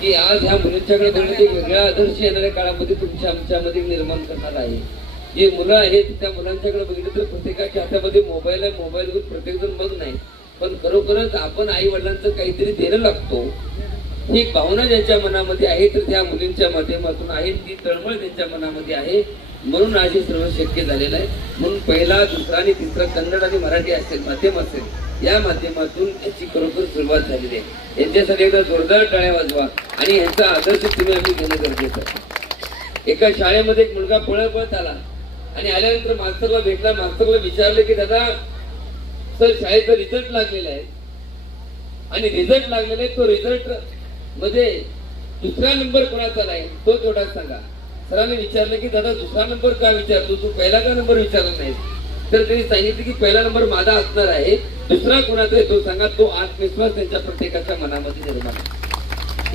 की आज ह्या मुलींच्याकडे बघणं एक वेगळ्या आदर्श येणाऱ्या काळामध्ये तुमच्या आमच्यामध्ये निर्माण करणार आहे. जे मुलं आहेत त्या मुलांच्याकडे बघितलं तर प्रत्येकाच्या हातामध्ये मोबाईल आहे मोबाईलवर प्रत्येकजण बघ मग नाही. पण खरोखरच आपण आई वडिलांचं काहीतरी देणं लागतो. ही भावना ज्यांच्या मनामध्ये आहे तर त्या मुलींच्या माध्यमातून आहे. ती तळमळ त्यांच्या मनामध्ये आहे. म्हणून आज हे सर्व शक्य झालेलं आहे. म्हणून पहिला दुसरा आणि तिसरा कन्नड आणि मराठी असेल माध्यम असेल या माध्यमातून याची खरोखर सुरुवात झालेली आहे. यांच्यासाठी एकदा जोरदार टाळ्या वाजवा. आणि यांचा आदर्श तुम्ही आम्ही घेणं गरजेचं आहे. एका शाळेमध्ये एक मुलगा पळत पळत आला. आणि आल्यानंतर मास्तरला भेटला. मास्तरला विचारले की दादा सर शाळेचा रिझल्ट लागलेला आहे. आणि रिझल्ट लागलेला आहे तो रिझल्टमध्ये दुसरा नंबर कोणाचा नाही तो थोडा सांगा. सरांनी विचारलं की दादा दुसरा नंबर का विचारतो? तू पहिला का नंबर विचारला नाही तर त्यांनी सांगितलं की पहिला नंबर माझा असणार आहे. दुसरा कोणाचा आहे तो सांगा. तो आत्मविश्वास त्यांच्या प्रत्येकाच्या मनामध्ये निर्माण आहे.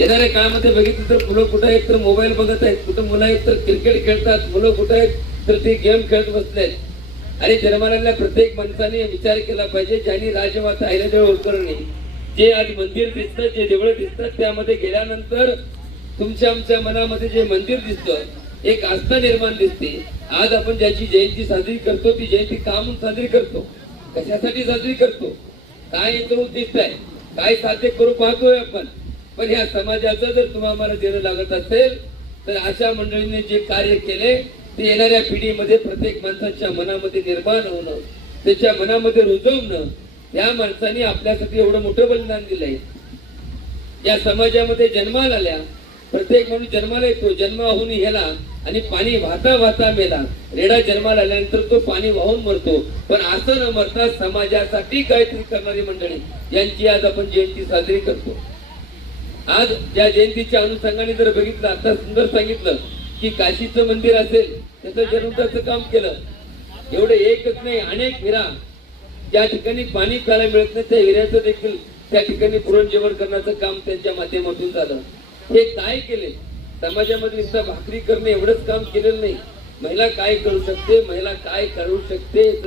येणाऱ्या काळामध्ये बघितलं तर मुलं कुठं आहेत तर मोबाईल बघत आहेत. कुठं मुलं आहेत तर क्रिकेट खेळतात. मुलं कुठं आहेत तर ते गेम खेळत बसले आहेत. आणि जन्माला प्रत्येक माणसाने विचार केला पाहिजे ज्यांनी राजमाता अहिल्यादेवी होळकरणी जे आज मंदिर दिसतं जे देवळं दिसतात त्यामध्ये गेल्यानंतर तुमच्या आमच्या मनामध्ये जे मंदिर दिसतं एक आस्था निर्माण दिसते. आज आपण ज्याची जयंती साजरी करतो ती जयंती का म्हणून साजरी करतो? कशासाठी साजरी करतो? काय याचं उद्दिष्ट आहे काय साध्य करू पाहतोय आपण? पण या समाजाचं जर तुम्हाला देणं लागत असेल तर अशा मंडळीने जे कार्य केले ते येणाऱ्या पिढीमध्ये प्रत्येक माणसाच्या मनामध्ये निर्माण होणं त्याच्या मनामध्ये रुजवणं या माणसाने आपल्यासाठी एवढं मोठं बलिदान दिलंय. या समाजामध्ये जन्माला आल्या प्रत्येक माणूस जन्माला येतो जन्म होऊन गेला आणि पाणी वाहता वाहता मेला. रेडा जन्माला आल्यानंतर तो पाणी वाहून मरतो. पण असं न मरता समाजासाठी काहीतरी करणारी मंडळी यांची आज आपण जयंती साजरी करतो. आज या जयंतीच्या अनुषंगाने जर बघितलं आता सुंदर सांगितलं की काशीचं मंदिर असेल त्याचं जीर्णोद्धारचं काम केलं. एवढं एकच नाही अनेक हिरा ज्या ठिकाणी पाणी प्यायला मिळत नाही त्या हिऱ्याचं देखील त्या ठिकाणी पुरणजेवण करण्याचं काम त्यांच्या माध्यमातून झालं. हे काय केले? समाजामध्ये नुसतं भाकरी करणे एवढंच काम केलेलं नाही. महिला काय करू शकते? महिला काय करू शकते?